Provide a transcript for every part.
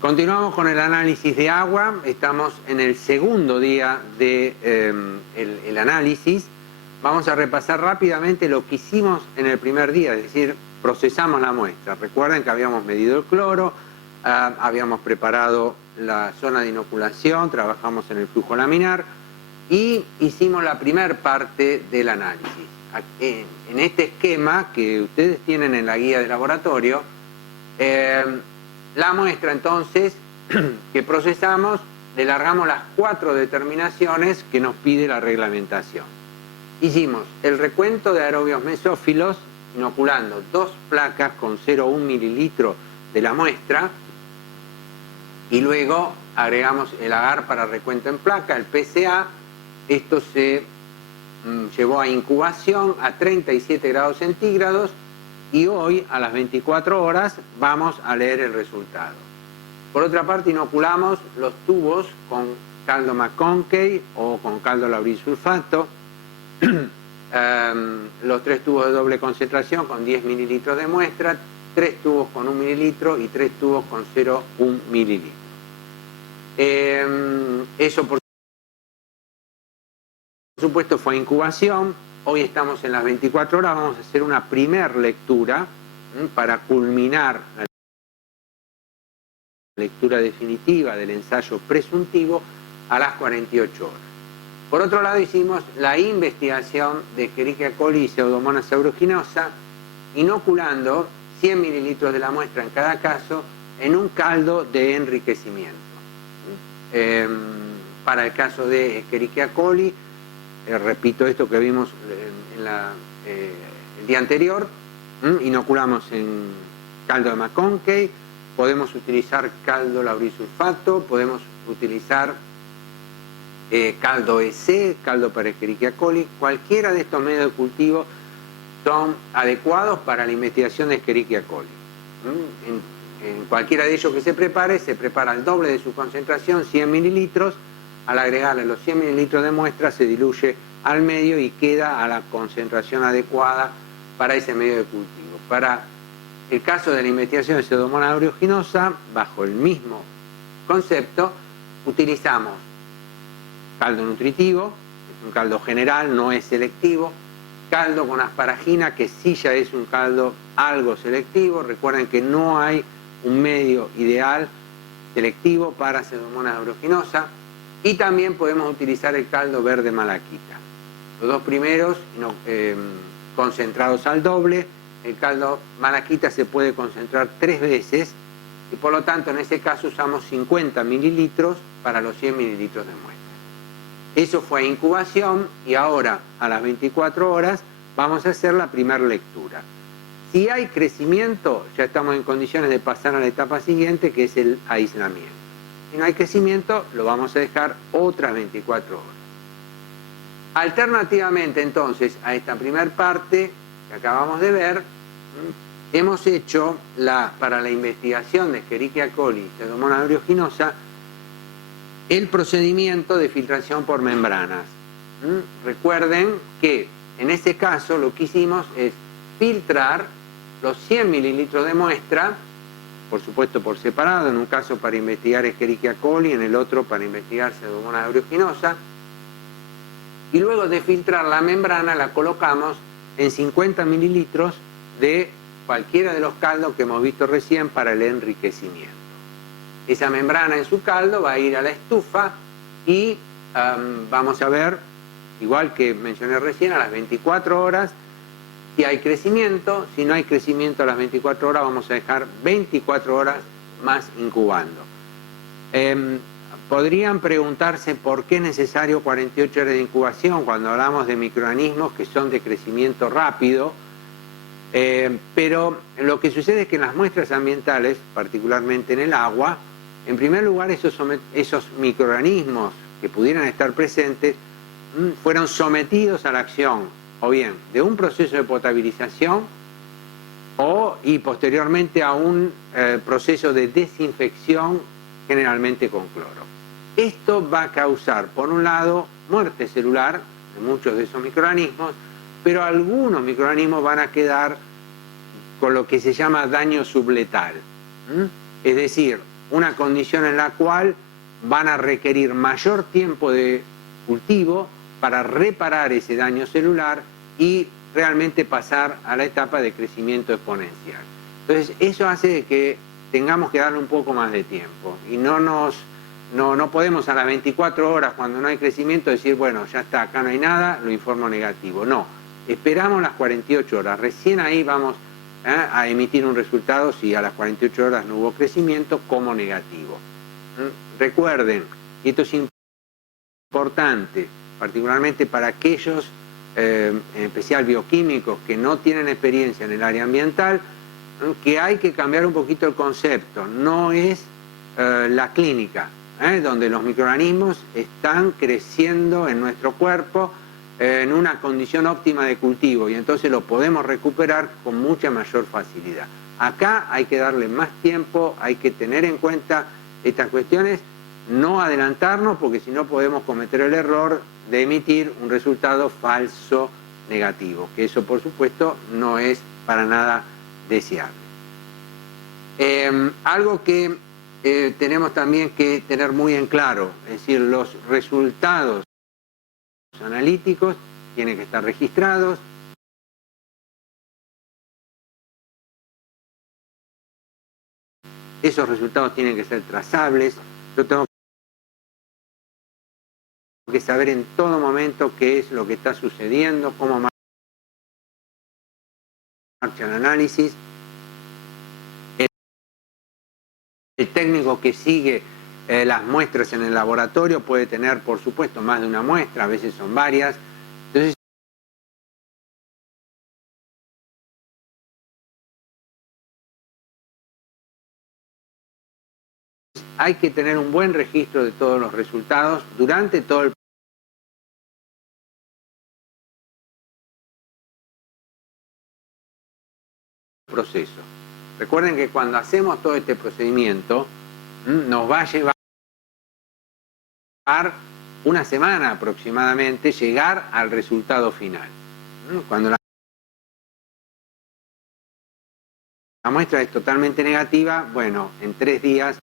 Continuamos con el análisis de agua. Estamos en el segundo día del análisis. Vamos a repasar rápidamente lo que hicimos en el primer día, es decir, procesamos la muestra. Recuerden que habíamos medido el cloro, habíamos preparado la zona de inoculación, trabajamos en el flujo laminar y hicimos la primera parte del análisis. En este esquema que ustedes tienen en la guía de laboratorio, la muestra entonces que procesamos, le largamos las 4 determinaciones que nos pide la reglamentación. Hicimos el recuento de aerobios mesófilos inoculando 2 placas con 0,1 mililitro de la muestra y luego agregamos el agar para recuento en placa, el PCA. Esto se llevó a incubación a 37 grados centígrados y hoy a las 24 horas vamos a leer el resultado. Por otra parte, inoculamos los tubos con caldo McConkey o con caldo laurisulfato, los 3 tubos de doble concentración con 10 mililitros de muestra, 3 tubos con 1 mililitro y 3 tubos con 0,1 mililitro. Eso por supuesto fue incubación. Hoy estamos en las 24 horas, vamos a hacer una primer lectura para culminar la lectura definitiva del ensayo presuntivo a las 48 horas. Por otro lado, hicimos la investigación de Escherichia coli y Pseudomonas aeruginosa, inoculando 100 mililitros de la muestra en cada caso en un caldo de enriquecimiento. Para el caso de Escherichia coli, repito esto que vimos el día anterior, inoculamos en caldo de McConkey, podemos utilizar caldo laurisulfato, podemos utilizar caldo EC, caldo para Escherichia coli. Cualquiera de estos medios de cultivo son adecuados para la investigación de Escherichia coli. En cualquiera de ellos que se prepara el doble de su concentración, 100 mililitros. Al agregarle los 100 mililitros de muestra se diluye al medio y queda a la concentración adecuada para ese medio de cultivo. Para el caso de la investigación de Pseudomonas aeruginosa, bajo el mismo concepto, utilizamos caldo nutritivo, es un caldo general, no es selectivo, caldo con asparagina, que sí ya es un caldo algo selectivo. Recuerden que no hay un medio ideal selectivo para Pseudomonas aeruginosa. Y también podemos utilizar el caldo verde malaquita. Los 2 primeros concentrados al doble. El caldo malaquita se puede concentrar 3 veces y por lo tanto en ese caso usamos 50 mililitros para los 100 mililitros de muestra. Eso fue incubación y ahora a las 24 horas vamos a hacer la primera lectura. Si hay crecimiento, ya estamos en condiciones de pasar a la etapa siguiente, que es el aislamiento. Si no hay crecimiento, lo vamos a dejar otras 24 horas. Alternativamente, entonces, a esta primera parte que acabamos de ver, hemos hecho, para la investigación de Escherichia coli y Pseudomonas aeruginosa, el procedimiento de filtración por membranas. Recuerden que en ese caso lo que hicimos es filtrar los 100 mililitros de muestra, por supuesto por separado, en un caso para investigar Escherichia coli, en el otro para investigar Pseudomonas aeruginosa, y luego de filtrar la membrana la colocamos en 50 mililitros de cualquiera de los caldos que hemos visto recién para el enriquecimiento. Esa membrana en su caldo va a ir a la estufa y vamos a ver, igual que mencioné recién, a las 24 horas, si hay crecimiento. Si no hay crecimiento a las 24 horas, vamos a dejar 24 horas más incubando. Podrían preguntarse por qué es necesario 48 horas de incubación cuando hablamos de microorganismos que son de crecimiento rápido, pero lo que sucede es que en las muestras ambientales, particularmente en el agua, en primer lugar esos microorganismos que pudieran estar presentes fueron sometidos a la acción o bien de un proceso de potabilización y posteriormente a un proceso de desinfección, generalmente con cloro. Esto va a causar, por un lado, muerte celular de muchos de esos microorganismos, pero algunos microorganismos van a quedar con lo que se llama daño subletal. Es decir, una condición en la cual van a requerir mayor tiempo de cultivo para reparar ese daño celular y realmente pasar a la etapa de crecimiento exponencial. Entonces, eso hace que tengamos que darle un poco más de tiempo y no podemos a las 24 horas, cuando no hay crecimiento, decir, bueno, ya está, acá no hay nada, lo informo negativo. No, esperamos las 48 horas, recién ahí vamos a emitir un resultado si a las 48 horas no hubo crecimiento como negativo. Recuerden, y esto es importante, particularmente para aquellos, en especial bioquímicos, que no tienen experiencia en el área ambiental, que hay que cambiar un poquito el concepto. No es la clínica, donde los microorganismos están creciendo en nuestro cuerpo en una condición óptima de cultivo y entonces lo podemos recuperar con mucha mayor facilidad. Acá hay que darle más tiempo, hay que tener en cuenta estas cuestiones, no adelantarnos porque si no podemos cometer el error de emitir un resultado falso negativo, que eso por supuesto no es para nada deseable. Algo que tenemos también que tener muy en claro, es decir, los resultados analíticos tienen que estar registrados. Esos resultados tienen que ser trazables. Yo tengo que saber en todo momento qué es lo que está sucediendo, cómo marcha el análisis. El técnico que sigue las muestras en el laboratorio puede tener, por supuesto, más de una muestra, a veces son varias. Entonces, hay que tener un buen registro de todos los resultados durante todo el proceso. Recuerden que cuando hacemos todo este procedimiento, nos va a llevar una semana aproximadamente llegar al resultado final. Cuando la muestra es totalmente negativa, bueno, en 3 días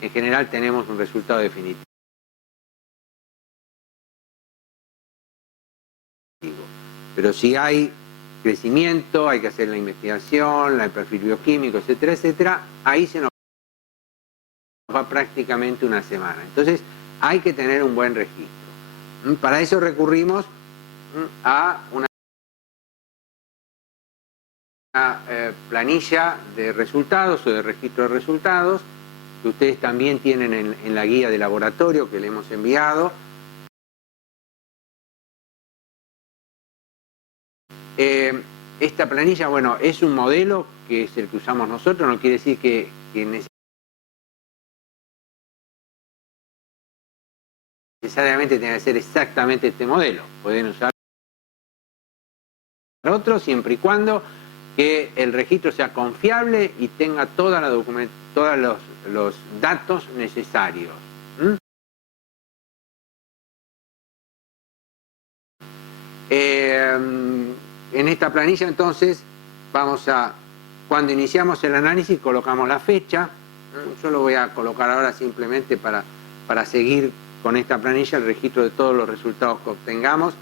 en general tenemos un resultado definitivo. Pero si hay crecimiento, hay que hacer la investigación, el perfil bioquímico, etcétera, etcétera, ahí se nos va prácticamente una semana. Entonces hay que tener un buen registro. Para eso recurrimos a una planilla de resultados o de registro de resultados que ustedes también tienen en la guía de laboratorio que le hemos enviado. Esta planilla, bueno, es un modelo que es el que usamos nosotros, no quiere decir que necesariamente tenga que ser exactamente este modelo. Pueden usar otro siempre y cuando que el registro sea confiable y tenga toda la todos los datos necesarios. En esta planilla entonces cuando iniciamos el análisis colocamos la fecha. Yo lo voy a colocar ahora simplemente para seguir con esta planilla el registro de todos los resultados que obtengamos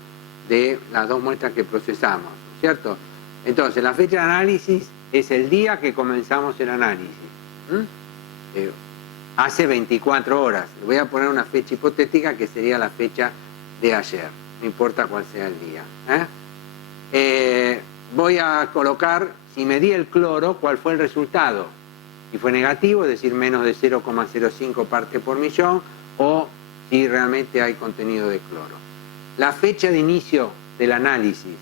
de las 2 muestras que procesamos, ¿cierto? Entonces, la fecha de análisis es el día que comenzamos el análisis. Hace 24 horas. Le voy a poner una fecha hipotética que sería la fecha de ayer, no importa cuál sea el día. Voy a colocar, si medí el cloro, cuál fue el resultado. Si fue negativo, es decir, menos de 0,05 partes por millón, o si realmente hay contenido de cloro. La fecha de inicio del análisis.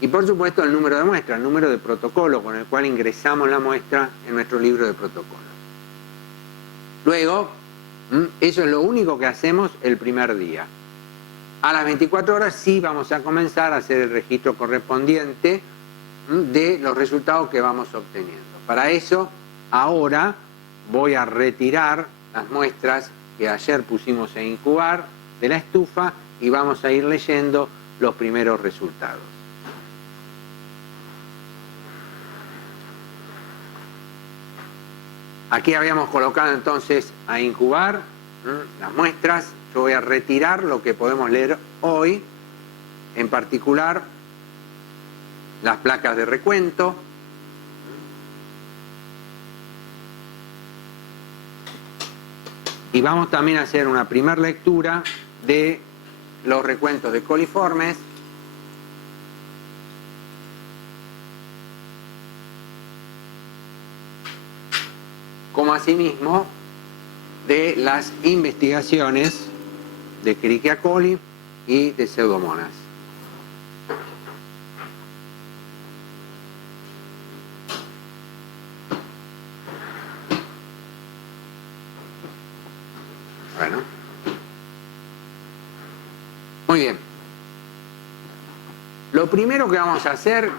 Y por supuesto el número de muestra, el número de protocolo con el cual ingresamos la muestra en nuestro libro de protocolos. Luego, eso es lo único que hacemos el primer día. A las 24 horas sí vamos a comenzar a hacer el registro correspondiente de los resultados que vamos obteniendo. Para eso, ahora voy a retirar las muestras que ayer pusimos a incubar de la estufa y vamos a ir leyendo los primeros resultados. Aquí habíamos colocado entonces a incubar las muestras. Yo voy a retirar lo que podemos leer hoy, en particular las placas de recuento. Y vamos también a hacer una primera lectura de los recuentos de coliformes. Como asimismo de las investigaciones de Escherichia coli y de Pseudomonas. Bueno. Muy bien. Lo primero que vamos a hacer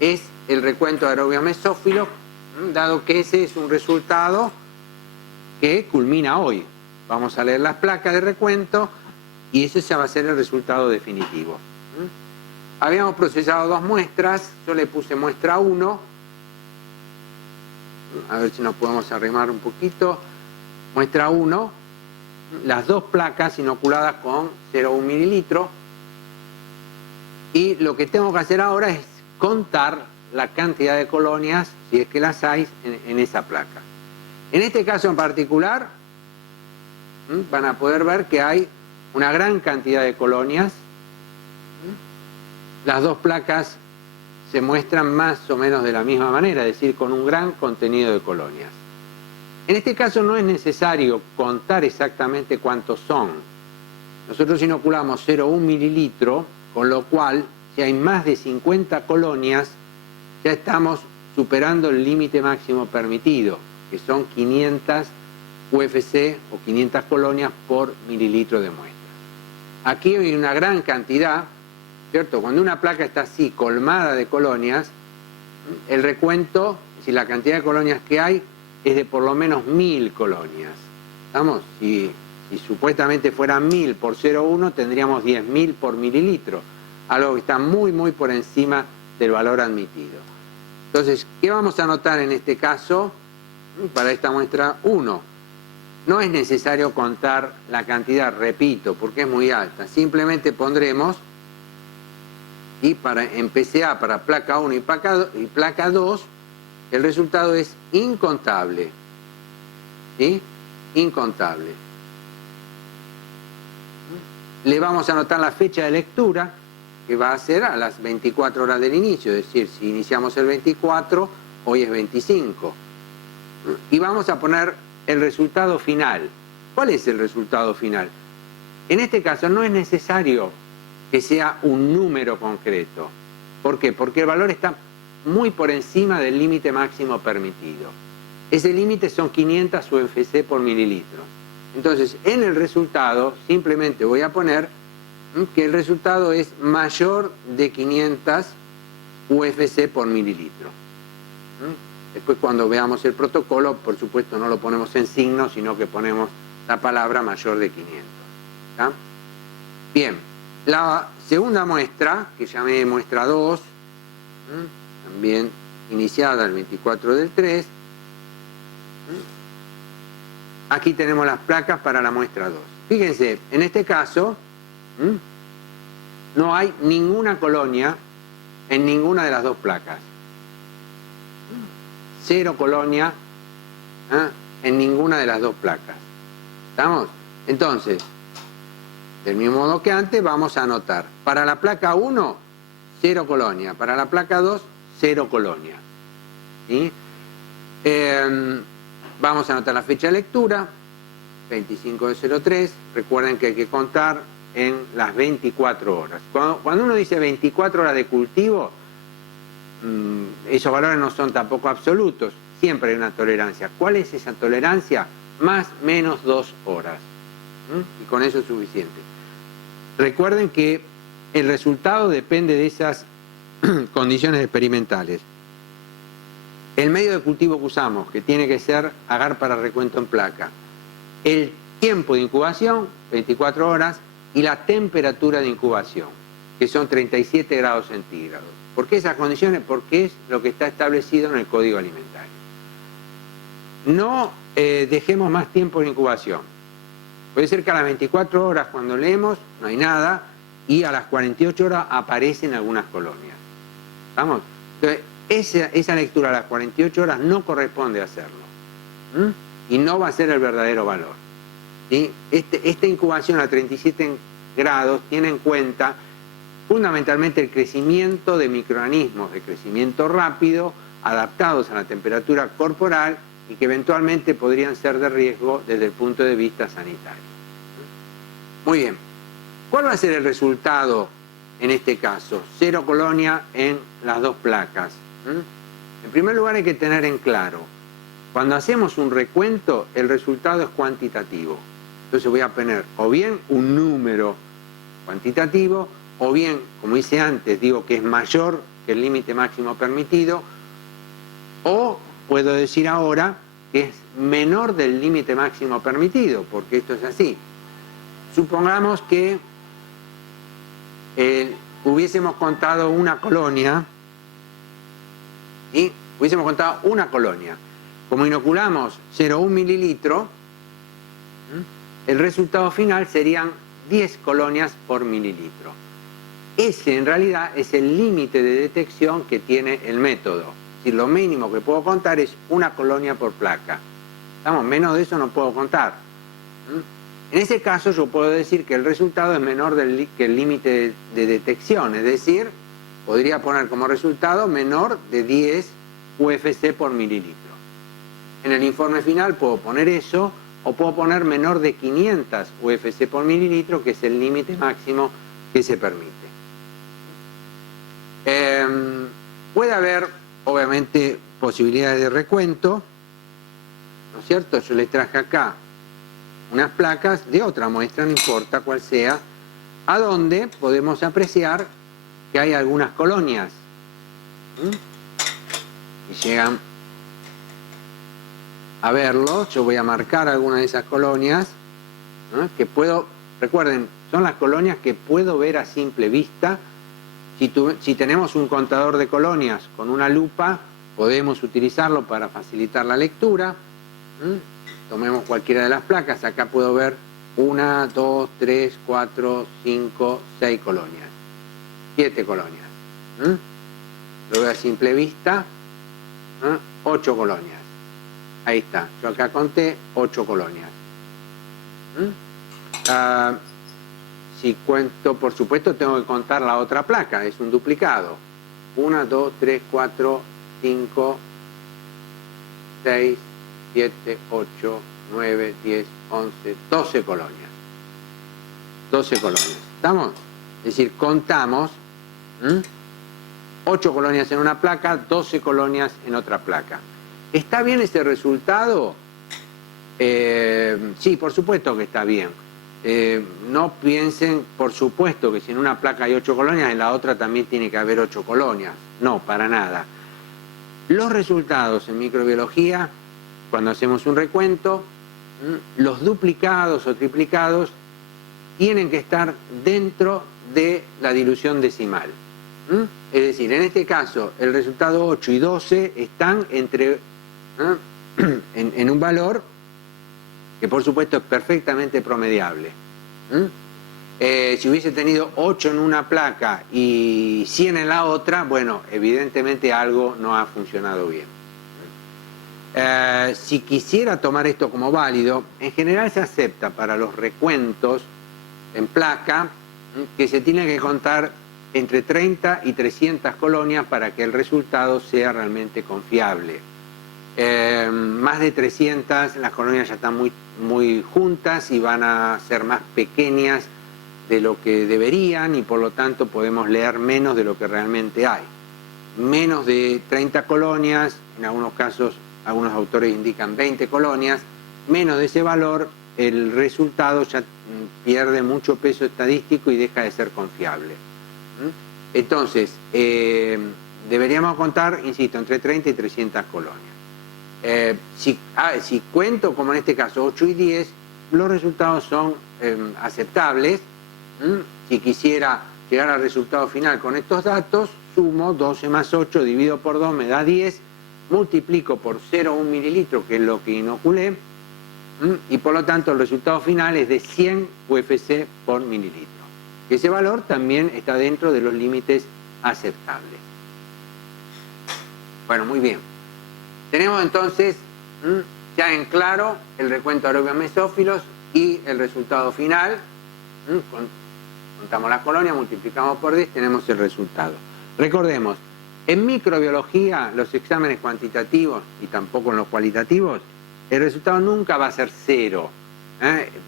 es el recuento de aerobios mesófilos, dado que ese es un resultado que culmina hoy. Vamos a leer las placas de recuento y ese ya va a ser el resultado definitivo. Habíamos procesado 2 muestras, yo le puse muestra 1, a ver si nos podemos arrimar un poquito. Muestra 1, las 2 placas inoculadas con 0,1 mililitro, y lo que tengo que hacer ahora es contar la cantidad de colonias, si es que las hay, en esa placa. En este caso en particular, van a poder ver que hay una gran cantidad de colonias. Las 2 placas se muestran más o menos de la misma manera, es decir, con un gran contenido de colonias. En este caso no es necesario contar exactamente cuántos son. Nosotros inoculamos 0,1 mililitro, con lo cual, si hay más de 50 colonias, ya estamos superando el límite máximo permitido, que son 500 UFC o 500 colonias por mililitro de muestra. Aquí hay una gran cantidad, ¿cierto? Cuando una placa está así, colmada de colonias, el recuento, si la cantidad de colonias que hay, es de por lo menos 1000 colonias. ¿Estamos? Si supuestamente fueran 1000 por 0,1, tendríamos 10.000 por mililitro, algo que está muy, muy por encima del valor admitido. Entonces, ¿qué vamos a anotar en este caso? Para esta muestra 1. No es necesario contar la cantidad, repito, porque es muy alta. Simplemente pondremos, y en PCA para placa 1 y placa 2, el resultado es incontable. ¿Sí? Incontable. Le vamos a anotar la fecha de lectura, que va a ser a las 24 horas del inicio, es decir, si iniciamos el 24, hoy es 25. Y vamos a poner el resultado final. ¿Cuál es el resultado final? En este caso no es necesario que sea un número concreto. ¿Por qué? Porque el valor está muy por encima del límite máximo permitido. Ese límite son 500 UFC por mililitro. Entonces, en el resultado simplemente voy a poner que el resultado es mayor de 500 UFC por mililitro. Después, cuando veamos el protocolo, por supuesto no lo ponemos en signo, sino que ponemos la palabra mayor de 500. ¿Está? Bien, la segunda muestra, que llamé muestra 2, también iniciada el 24 del 3, aquí tenemos las placas para la muestra 2. Fíjense, en este caso no hay ninguna colonia en ninguna de las 2 placas. 0 colonia en ninguna de las 2 placas. ¿Estamos? Entonces, del mismo modo que antes, vamos a anotar. Para la placa 1, 0 colonia. Para la placa 2, 0 colonia. ¿Sí? Vamos a anotar la fecha de lectura, 25 de 03. Recuerden que hay que contar en las 24 horas. Cuando uno dice 24 horas de cultivo, esos valores no son tampoco absolutos, siempre hay una tolerancia. ¿Cuál es esa tolerancia? Más menos 2 horas. Y con eso es suficiente. Recuerden que el resultado depende de esas condiciones experimentales. El medio de cultivo que usamos, que tiene que ser agar para recuento en placa, el tiempo de incubación, 24 horas, y la temperatura de incubación, que son 37 grados centígrados. ¿Por qué esas condiciones? Porque es lo que está establecido en el Código Alimentario. No dejemos más tiempo de incubación. Puede ser que a las 24 horas cuando leemos no hay nada y a las 48 horas aparecen algunas colonias. ¿Estamos? Entonces, esa lectura a las 48 horas no corresponde hacerlo. Y no va a ser el verdadero valor. ¿Sí? Esta incubación a 37 grados tiene en cuenta fundamentalmente el crecimiento de microorganismos de crecimiento rápido, adaptados a la temperatura corporal y que eventualmente podrían ser de riesgo desde el punto de vista sanitario. Muy bien. ¿Cuál va a ser el resultado en este caso? 0 colonia en las dos placas. En primer lugar hay que tener en claro, cuando hacemos un recuento, el resultado es cuantitativo. Entonces voy a poner o bien un número cuantitativo, o bien, como hice antes, digo que es mayor que el límite máximo permitido, o puedo decir ahora que es menor del límite máximo permitido, porque esto es así. Supongamos que hubiésemos contado una colonia, ¿sí? Hubiésemos contado una colonia. Como inoculamos 0,1 mililitro, el resultado final serían 10 colonias por mililitro. Ese en realidad es el límite de detección que tiene el método. Es decir, lo mínimo que puedo contar es una colonia por placa. ¿Estamos? Menos de eso no puedo contar. En ese caso yo puedo decir que el resultado es menor que el límite de detección. Es decir, podría poner como resultado menor de 10 UFC por mililitro. En el informe final puedo poner eso, o puedo poner menor de 500 UFC por mililitro, que es el límite máximo que se permite. Puede haber, obviamente, posibilidades de recuento, ¿no es cierto? Yo les traje acá unas placas de otra muestra, no importa cuál sea, a donde podemos apreciar que hay algunas colonias. Y llegan a verlo, yo voy a marcar algunas de esas colonias, ¿no? Que puedo, recuerden, son las colonias que puedo ver a simple vista. Si tenemos un contador de colonias con una lupa, podemos utilizarlo para facilitar la lectura. Tomemos cualquiera de las placas, acá puedo ver 1, 2, 3, 4, 5, 6 colonias, 7 colonias. Lo veo a simple vista, 8 colonias. Ahí está, yo acá conté 8 colonias. Si cuento, por supuesto, tengo que contar la otra placa, es un duplicado. 1, 2, 3, 4, 5, 6, 7, 8, 9, 10, 11, 12 colonias. 12 colonias. ¿Estamos? Es decir, contamos 8 colonias en una placa, 12 colonias en otra placa. ¿Está bien ese resultado? Sí, por supuesto que está bien. No piensen, por supuesto, que si en una placa hay 8 colonias, en la otra también tiene que haber 8 colonias. No, para nada. Los resultados en microbiología, cuando hacemos un recuento, los duplicados o triplicados tienen que estar dentro de la dilución decimal. Es decir, en este caso, el resultado 8 y 12 están entre en un valor que por supuesto es perfectamente promediable. Si hubiese tenido 8 en una placa y 100 en la otra, bueno, evidentemente algo no ha funcionado bien. Si quisiera tomar esto como válido, en general se acepta para los recuentos en placa que se tiene que contar entre 30 y 300 colonias para que el resultado sea realmente confiable. Más de 300, las colonias ya están muy juntas y van a ser más pequeñas de lo que deberían y por lo tanto podemos leer menos de lo que realmente hay. Menos de 30 colonias, en algunos casos algunos autores indican 20 colonias, menos de ese valor el resultado ya pierde mucho peso estadístico y deja de ser confiable. Entonces, deberíamos contar, insisto, entre 30 y 300 colonias. Si cuento, como en este caso, 8 y 10, los resultados son aceptables. Si quisiera llegar al resultado final con estos datos, sumo 12 más 8 dividido por 2 me da 10, multiplico por 0,1 mililitro, que es lo que inoculé, y por lo tanto el resultado final es de 100 UFC por mililitro. Ese valor también está dentro de los límites aceptables. Bueno, muy bien. Tenemos entonces ya en claro el recuento de aerobios mesófilos y el resultado final. Contamos las colonias, multiplicamos por 10, tenemos el resultado. Recordemos, en microbiología, los exámenes cuantitativos y tampoco en los cualitativos, el resultado nunca va a ser 0.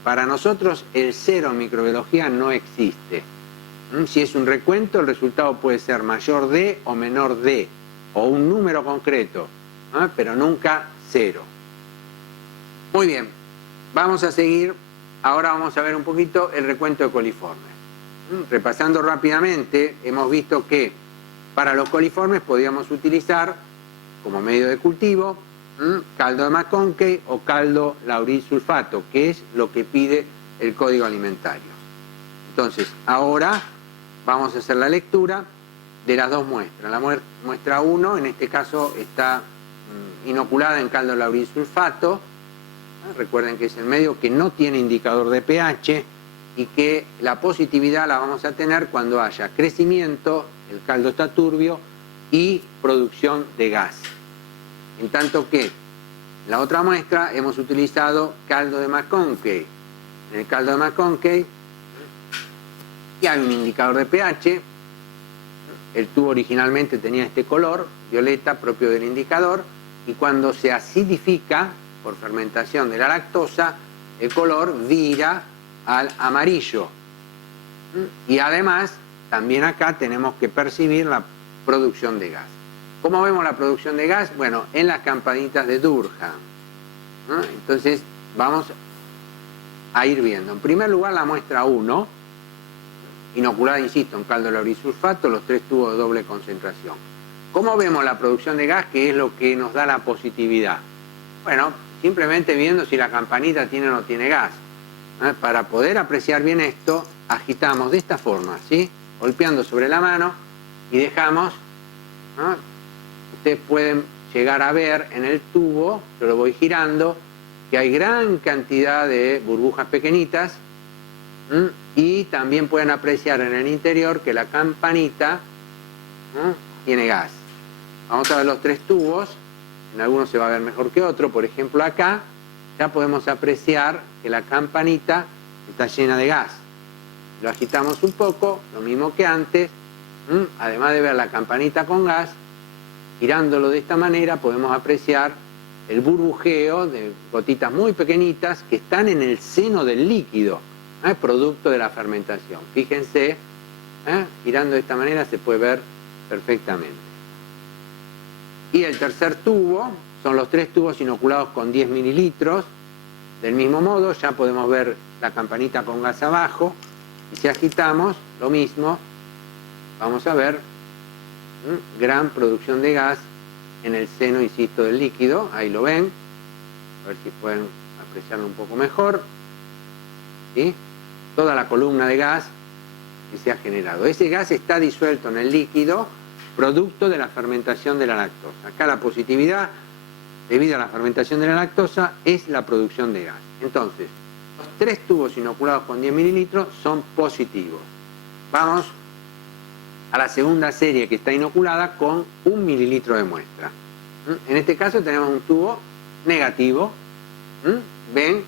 Para nosotros el 0 en microbiología no existe. Si es un recuento, el resultado puede ser mayor de o menor de, o un número concreto, pero nunca 0. Muy bien, vamos a seguir. Ahora vamos a ver un poquito el recuento de coliformes. Repasando rápidamente, hemos visto que para los coliformes podíamos utilizar como medio de cultivo caldo de McConkey o caldo lauril sulfato, que es lo que pide el Código Alimentario. Entonces, ahora vamos a hacer la lectura de las dos muestras. La muestra 1, en este caso, está inoculada en caldo lauril sulfato. Recuerden que es el medio que no tiene indicador de pH y que la positividad la vamos a tener cuando haya crecimiento, el caldo está turbio, y producción de gas. En tanto que en la otra muestra hemos utilizado caldo de McConkey. En el caldo de McConkey ya hay un indicador de pH. El tubo originalmente tenía este color, violeta, propio del indicador, y cuando se acidifica por fermentación de la lactosa, el color vira al amarillo. Y además, también acá tenemos que percibir la producción de gas. ¿Cómo vemos la producción de gas? Bueno, en las campanitas de Durham. Entonces, vamos a ir viendo. En primer lugar, la muestra 1, inoculada, insisto, en caldo lauril sulfato, los 3 tubos de doble concentración. ¿Cómo vemos la producción de gas, que es lo que nos da la positividad? Bueno, simplemente viendo si la campanita tiene o no tiene gas. Para poder apreciar bien esto, agitamos de esta forma, ¿sí? Golpeando sobre la mano y dejamos, ustedes pueden llegar a ver en el tubo, yo lo voy girando, que hay gran cantidad de burbujas pequeñitas, y también pueden apreciar en el interior que la campanita tiene gas. Vamos a ver los 3 tubos, en algunos se va a ver mejor que otro, por ejemplo acá, ya podemos apreciar que la campanita está llena de gas. Lo agitamos un poco, lo mismo que antes, además de ver la campanita con gas, girándolo de esta manera podemos apreciar el burbujeo de gotitas muy pequeñitas que están en el seno del líquido, producto de la fermentación. Fíjense, girando de esta manera se puede ver perfectamente. Y el tercer tubo son los 3 tubos inoculados con 10 mililitros. Del mismo modo, ya podemos ver la campanita con gas abajo. Y si agitamos, lo mismo, vamos a ver gran producción de gas en el seno, insisto, del líquido. Ahí lo ven. A ver si pueden apreciarlo un poco mejor. ¿Sí? Toda la columna de gas que se ha generado. Ese gas está disuelto en el líquido, producto de la fermentación de la lactosa. Acá la positividad, debido a la fermentación de la lactosa, es la producción de gas. Entonces, los 3 tubos inoculados con 10 mililitros son positivos. Vamos a la segunda serie que está inoculada con 1 mililitro de muestra. En este caso tenemos un tubo negativo. Ven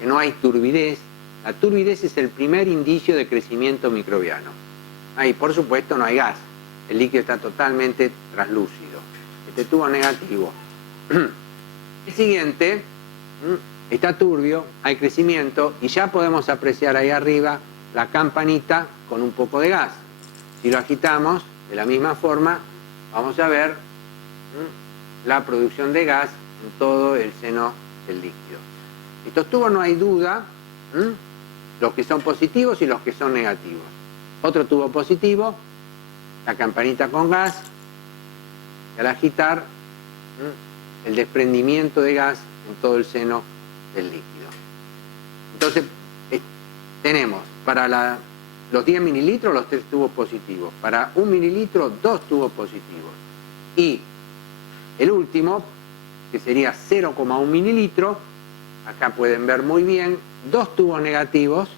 que no hay turbidez. La turbidez es el primer indicio de crecimiento microbiano. Ahí, por supuesto, no hay gas. El líquido está totalmente translúcido. Este tubo negativo. El siguiente está turbio, hay crecimiento y ya podemos apreciar ahí arriba la campanita con un poco de gas. Si lo agitamos de la misma forma, vamos a ver la producción de gas en todo el seno del líquido. Estos tubos no hay duda, los que son positivos y los que son negativos. Otro tubo positivo, la campanita con gas, y al agitar, el desprendimiento de gas en todo el seno del líquido. Entonces, tenemos para los 10 mililitros los 3 tubos positivos. Para 1 mililitro, 2 tubos positivos. Y el último, que sería 0,1 mililitro, acá pueden ver muy bien, 2 tubos negativos,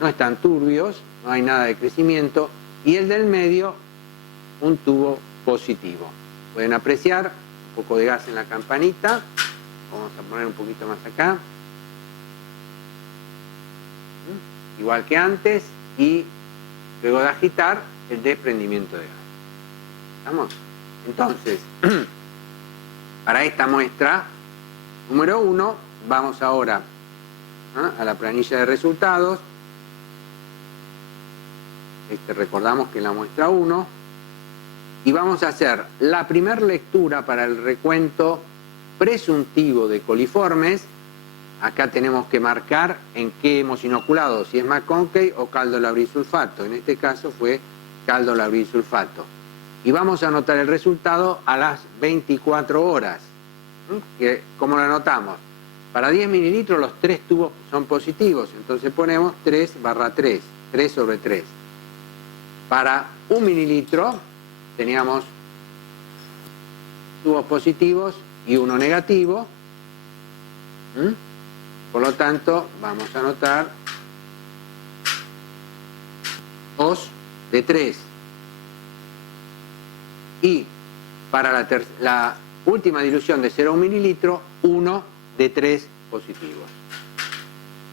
no están turbios, no hay nada de crecimiento, y el del medio, un tubo positivo. Pueden apreciar un poco de gas en la campanita, vamos a poner un poquito más acá, igual que antes, y luego de agitar, el desprendimiento de gas. ¿Estamos? Entonces, para esta muestra número 1, vamos ahora a la planilla de resultados. Recordamos que es la muestra 1. Y vamos a hacer la primera lectura para el recuento presuntivo de coliformes. Acá tenemos que marcar en qué hemos inoculado, si es McConkey o caldo laurisulfato. En este caso fue caldo laurisulfato. Y vamos a anotar el resultado a las 24 horas. ¿Cómo lo anotamos? Para 10 mililitros los 3 tubos son positivos, entonces ponemos 3/3, 3 sobre 3. Para 1 mililitro teníamos tubos positivos y 1 negativo. Por lo tanto, vamos a anotar 2 de 3. Y para la última dilución de 0,1 mililitro, 1 de 3 positivos.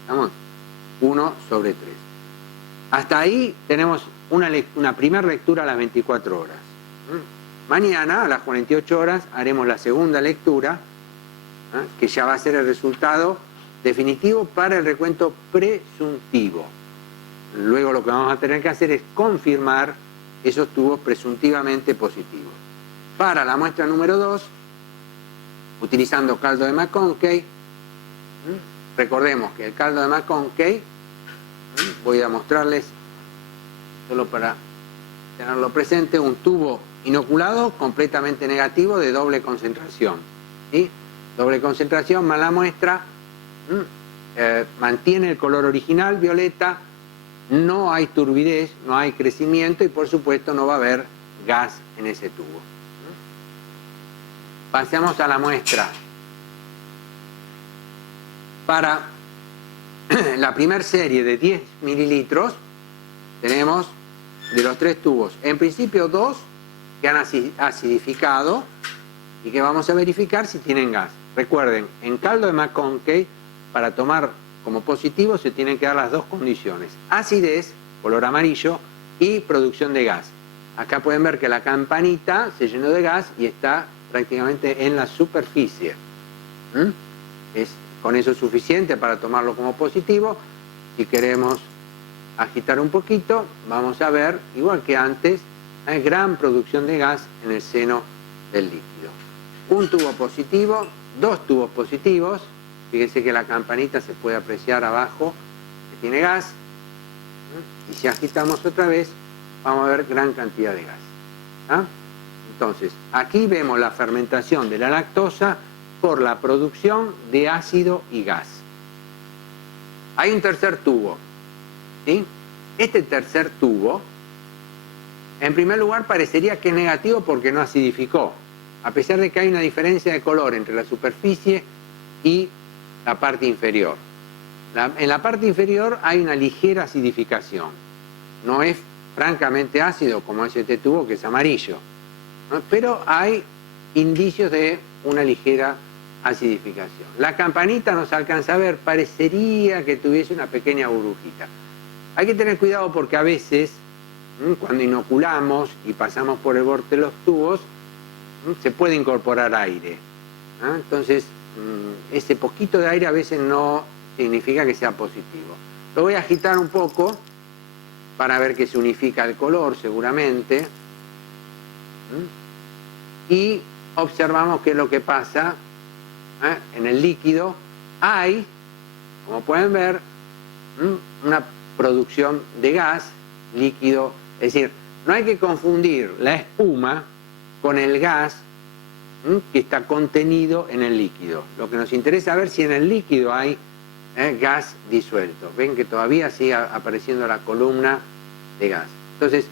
¿Estamos? 1 sobre 3. Hasta ahí tenemos una primera lectura a las 24 horas. Mañana, a las 48 horas, haremos la segunda lectura, que ya va a ser el resultado definitivo para el recuento presuntivo. Luego lo que vamos a tener que hacer es confirmar esos tubos presuntivamente positivos. Para la muestra número 2, utilizando caldo de McConkey, recordemos que el caldo de McConkey, voy a mostrarles, solo para tenerlo presente, un tubo inoculado completamente negativo de doble concentración. ¿Sí? Doble concentración más la muestra, mantiene el color original violeta, no hay turbidez, no hay crecimiento y por supuesto no va a haber gas en ese tubo. Pasemos a la muestra. Para la primera serie de 10 mililitros tenemos de los 3 tubos, en principio 2 que han acidificado y que vamos a verificar si tienen gas. Recuerden, en caldo de McConkey, para tomar como positivo se tienen que dar las dos condiciones: acidez, color amarillo, y producción de gas. Acá pueden ver que la campanita se llenó de gas y está prácticamente en la superficie. Con eso es suficiente para tomarlo como positivo. Si queremos agitar un poquito, vamos a ver, igual que antes, hay gran producción de gas en el seno del líquido. Un tubo positivo, 2 tubos positivos. Fíjense que la campanita se puede apreciar abajo, que tiene gas. Y si agitamos otra vez, vamos a ver gran cantidad de gas. Entonces, aquí vemos la fermentación de la lactosa por la producción de ácido y gas. Hay un tercer tubo. ¿Sí? Este tercer tubo, en primer lugar, parecería que es negativo porque no acidificó, a pesar de que hay una diferencia de color entre la superficie y la parte inferior. En la parte inferior hay una ligera acidificación. No es francamente ácido como es este tubo, que es amarillo, ¿no? Pero hay indicios de una ligera acidificación. La campanita no se alcanza a ver, parecería que tuviese una pequeña burbujita. Hay que tener cuidado porque a veces, cuando inoculamos y pasamos por el borde de los tubos, se puede incorporar aire. Entonces, ese poquito de aire a veces no significa que sea positivo. Lo voy a agitar un poco para ver que se unifica el color seguramente. Y observamos qué es lo que pasa. En el líquido hay, como pueden ver, una producción de gas líquido. Es decir, no hay que confundir la espuma con el gas que está contenido en el líquido. Lo que nos interesa ver si en el líquido hay gas disuelto. Ven que todavía sigue apareciendo la columna de gas. Entonces,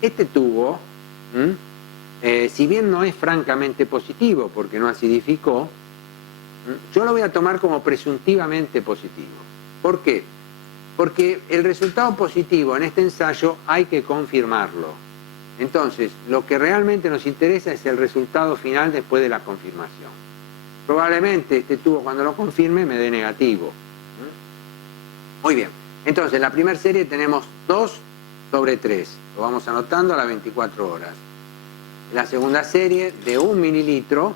este tubo, si bien no es francamente positivo porque no acidificó, yo lo voy a tomar como presuntivamente positivo. ¿Por qué? Porque el resultado positivo en este ensayo hay que confirmarlo. Entonces, lo que realmente nos interesa es el resultado final después de la confirmación. Probablemente este tubo, cuando lo confirme, me dé negativo. Muy bien. Entonces, en la primera serie tenemos 2/3. Lo vamos anotando a las 24 horas. En la segunda serie, de 1 mililitro,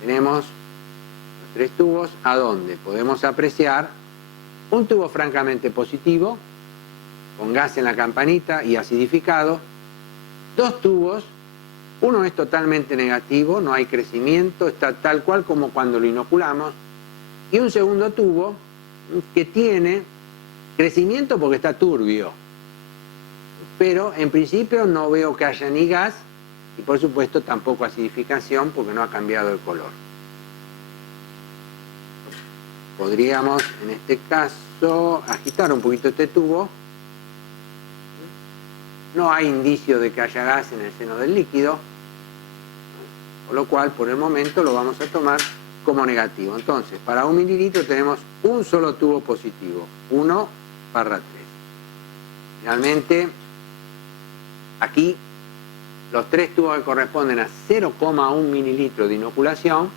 tenemos los 3 tubos, a donde podemos apreciar un tubo francamente positivo, con gas en la campanita y acidificado, 2 tubos, uno es totalmente negativo, no hay crecimiento, está tal cual como cuando lo inoculamos, y un segundo tubo que tiene crecimiento porque está turbio, pero en principio no veo que haya ni gas y por supuesto tampoco acidificación porque no ha cambiado el color. Podríamos en este caso agitar un poquito este tubo. No hay indicio de que haya gas en el seno del líquido, con lo cual por el momento lo vamos a tomar como negativo. Entonces, para 1 mililitro tenemos un solo tubo positivo, 1/3. Finalmente, aquí los 3 tubos que corresponden a 0,1 mililitro de inoculación,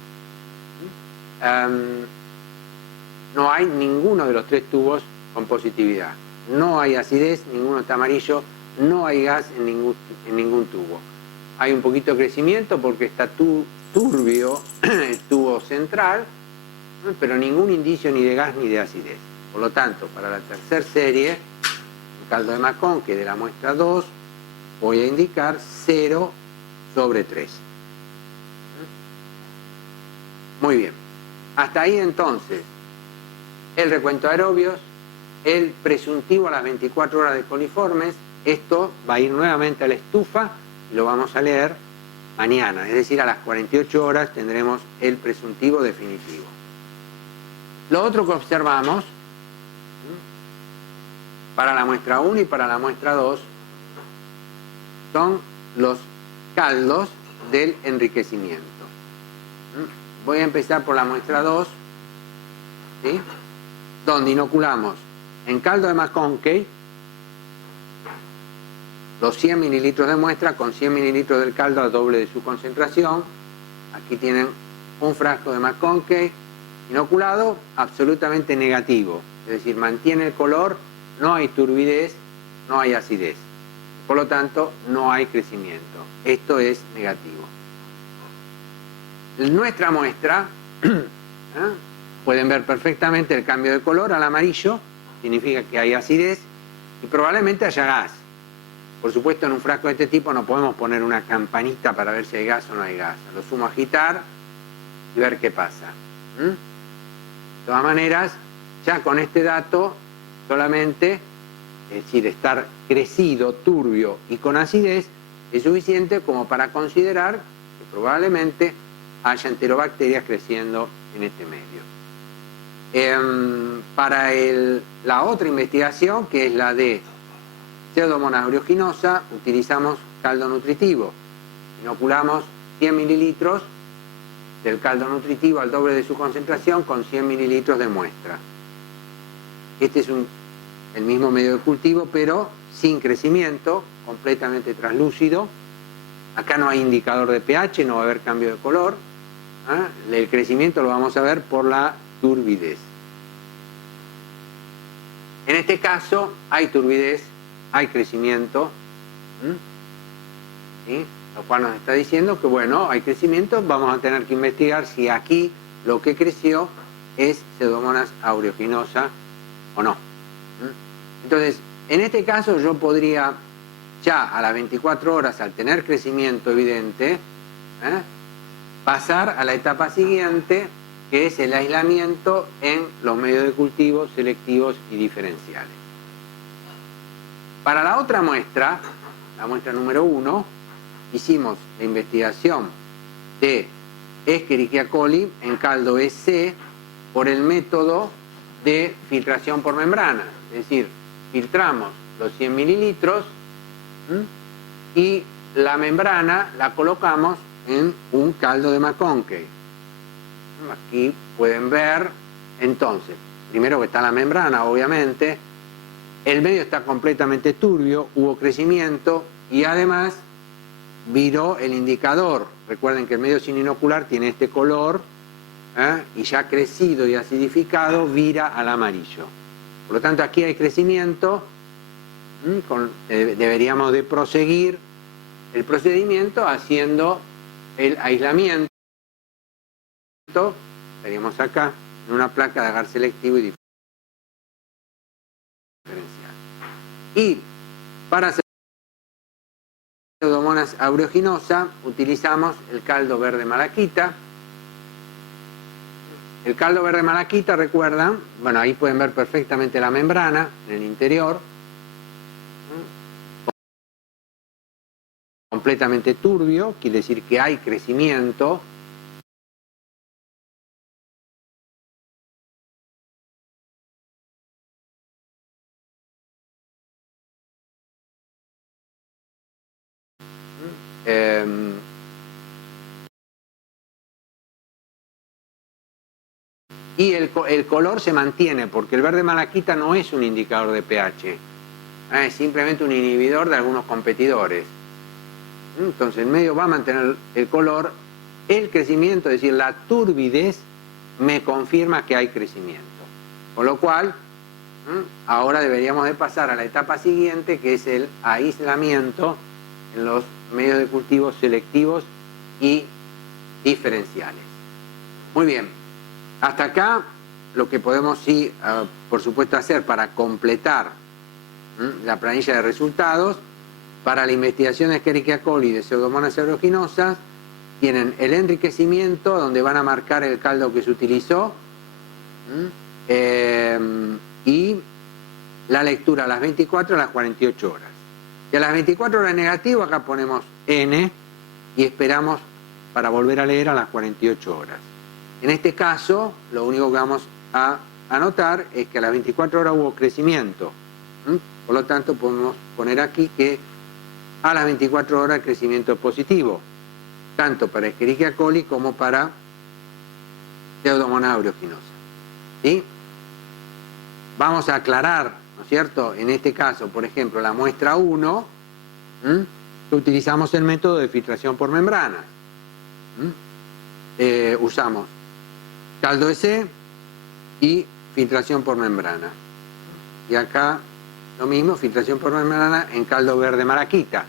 no hay ninguno de los 3 tubos con positividad. No hay acidez, ninguno está amarillo, no hay gas en ningún tubo. Hay un poquito de crecimiento porque está turbio el tubo central, pero ningún indicio ni de gas ni de acidez. Por lo tanto, para la tercera serie, el caldo de McConkey de la muestra 2, voy a indicar 0/3. Muy bien. Hasta ahí entonces, el recuento de aerobios, el presuntivo a las 24 horas de coliformes. Esto va a ir nuevamente a la estufa y lo vamos a leer mañana, es decir, a las 48 horas tendremos el presuntivo definitivo. Lo otro que observamos para la muestra 1 y para la muestra 2 son los caldos del enriquecimiento. Voy a empezar por la muestra 2, ¿sí?, donde inoculamos en caldo de McConkey los 100 mililitros de muestra con 100 mililitros del caldo al doble de su concentración. Aquí tienen un frasco de McConkey inoculado, absolutamente negativo, es decir, mantiene el color, no hay turbidez, no hay acidez, por lo tanto no hay crecimiento. Esto es negativo. Nuestra muestra, pueden ver perfectamente el cambio de color al amarillo, significa que hay acidez y probablemente haya gas. Por supuesto, en un frasco de este tipo no podemos poner una campanita para ver si hay gas o no hay gas. Lo sumo a agitar y ver qué pasa. De todas maneras, ya con este dato, solamente, es decir, estar crecido, turbio y con acidez, es suficiente como para considerar que probablemente haya enterobacterias creciendo en este medio. Para la otra investigación, que es la de Pseudomonas aeruginosa, utilizamos caldo nutritivo. Inoculamos 100 mililitros del caldo nutritivo al doble de su concentración con 100 mililitros de muestra. Este es el mismo medio de cultivo, pero sin crecimiento, completamente translúcido. Acá no hay indicador de pH, no va a haber cambio de color. El crecimiento lo vamos a ver por la turbidez. En este caso hay turbidez, hay crecimiento, ¿sí?, lo cual nos está diciendo que bueno, hay crecimiento, vamos a tener que investigar si aquí lo que creció es Pseudomonas aeruginosa o no. Entonces, en este caso yo podría ya a las 24 horas, al tener crecimiento evidente, pasar a la etapa siguiente, que es el aislamiento en los medios de cultivo selectivos y diferenciales. Para la otra muestra, la muestra número 1, hicimos la investigación de Escherichia coli en caldo EC por el método de filtración por membrana. Es decir, filtramos los 100 mililitros y la membrana la colocamos en un caldo de McConkey. Aquí pueden ver, entonces, primero que está la membrana, obviamente, el medio está completamente turbio, hubo crecimiento y además viró el indicador. Recuerden que el medio sin inocular tiene este color, y ya crecido y acidificado vira al amarillo. Por lo tanto, aquí hay crecimiento. Deberíamos de proseguir el procedimiento haciendo el aislamiento. Estaríamos acá en una placa de agar selectivo y diferencial. Y para hacer Pseudomonas aeruginosa utilizamos el caldo verde malaquita. El caldo verde malaquita, recuerdan, bueno, ahí pueden ver perfectamente la membrana en el interior, completamente turbio, quiere decir que hay crecimiento. Y el color se mantiene, porque el verde malaquita no es un indicador de pH, es simplemente un inhibidor de algunos competidores. Entonces el medio va a mantener el color, el crecimiento, es decir, la turbidez me confirma que hay crecimiento. Con lo cual, ahora deberíamos de pasar a la etapa siguiente, que es el aislamiento en los medios de cultivo selectivos y diferenciales. Muy bien, hasta acá lo que podemos sí, por supuesto, hacer para completar la planilla de resultados. Para la investigación de Escherichia coli de Pseudomonas aeruginosas, tienen el enriquecimiento, donde van a marcar el caldo que se utilizó, y la lectura a las 24 a las 48 horas. Y a las 24 horas negativo, acá ponemos N y esperamos para volver a leer a las 48 horas. En este caso, lo único que vamos a anotar es que a las 24 horas hubo crecimiento. Por lo tanto, podemos poner aquí que a las 24 horas el crecimiento es positivo, tanto para Escherichia coli como para Pseudomonas aeruginosa. ¿Sí? Vamos a aclarar, ¿no es cierto? En este caso, por ejemplo, la muestra 1, utilizamos el método de filtración por membranas. Usamos caldo EC y filtración por membrana. Y acá lo mismo, filtración por membrana en caldo verde malaquita.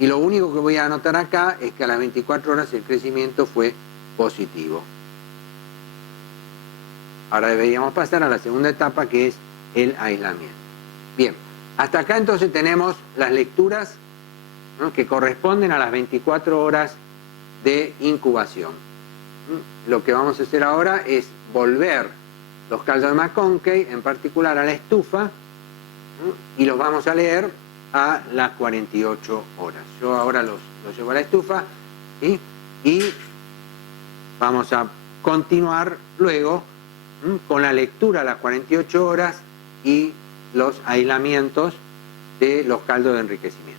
Y lo único que voy a anotar acá es que a las 24 horas el crecimiento fue positivo. Ahora deberíamos pasar a la segunda etapa, que es el aislamiento. Bien, hasta acá entonces tenemos las lecturas, ¿no?, que corresponden a las 24 horas de incubación. Lo que vamos a hacer ahora es volver los caldos de McConkey, en particular a la estufa, y los vamos a leer a las 48 horas. Yo ahora los llevo a la estufa, ¿sí? Y vamos a continuar luego con la lectura a las 48 horas y los aislamientos de los caldos de enriquecimiento.